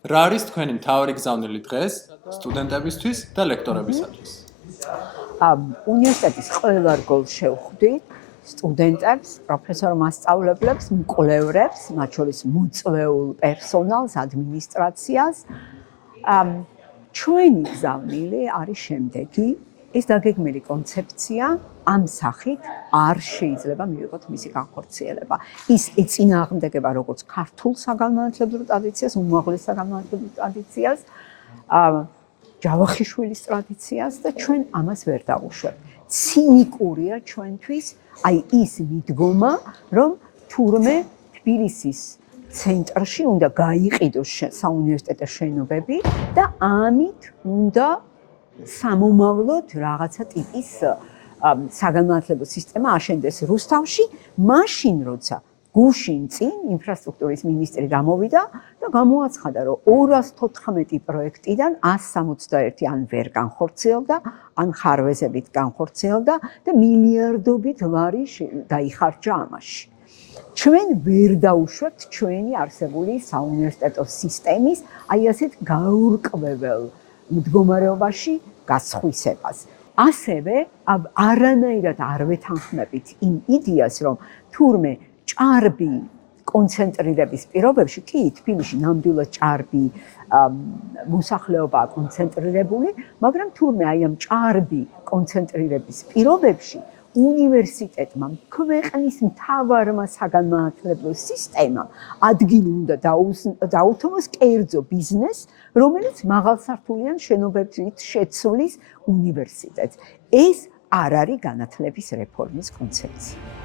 რა არის თქვენი მთავარი გზავნილი დღეს სტუდენტებისთვის და ლექტორებისათვის? უნივერსიტეტის ყველა რგოლს შევხვდით სტუდენტებს, პროფესორ-მასწავლებლებს, მკვლევრებს, მათ შორის მოწვეულ პერსონალს, ადმინისტრაციას. ჩვენი გზავნილი არის შემდეგი. ეს დაგეგმილი კონცეფცია ამ სახით არ შეიძლება მივიღოთ მისი განხორციელება. ის ეწინააღმდეგება როგორც ქართულ საგანმანათლებლო ტრადიციას, უმაღლეს საგანმანათლებლო ტრადიციას, ჯავახიშვილის ტრადიციას და ჩვენ ამას ვერ დავუშვებთ. ცინიკურია ჩვენთვის აი ის მიდგომა, რომ თურმე თბილისის ცენტრში უნდა გაიყიდოს საუნივერსიტეტო შენობები და ამით უნდა სამომავლოდ რაღაცა ტიპის საგანმანათლებლო სისტემა აშენდეს რუსთავში, მაშინ როცა გუშინ წინ ინფრასტრუქტურის მინისტრი გამოვიდა და გამოაცხადა, რომ 214 პროექტიდან 161 ან ვერ განხორციელდა, ან ხარვეზებით განხორციელდა და მილიარდობით ლარი დაიხარჯა ამაში. ჩვენ ვერ დაუშვებთ ჩვენი არსებული საუნივერსიტეტო სისტემის აი ასეთ გაურკვეველ მდგომარეობაში გასხვისებას. ასევე არანაირად არ ვეთანხმებით იმ იდეას, რომ თურმე ჭარბი კონცენტრირების პირობებში, კი, თბილისში ნამდვილად ჭარბი მოსახლეობაა კონცენტრირებული, მაგრამ თურმე აი ამ ჭარბი კონცენტრირების პირობებში უნივერსიტეტმა, ქვეყნის მთავარმა საგანმანათლებლო სისტემამ ადგილი უნდა დაუთმოს კერძო ბიზნესს, რომელიც მაღალსართულიან შენობებით შეცვლის უნივერსიტეტს. ეს არ არის განათლების რეფორმის კონცეფცია.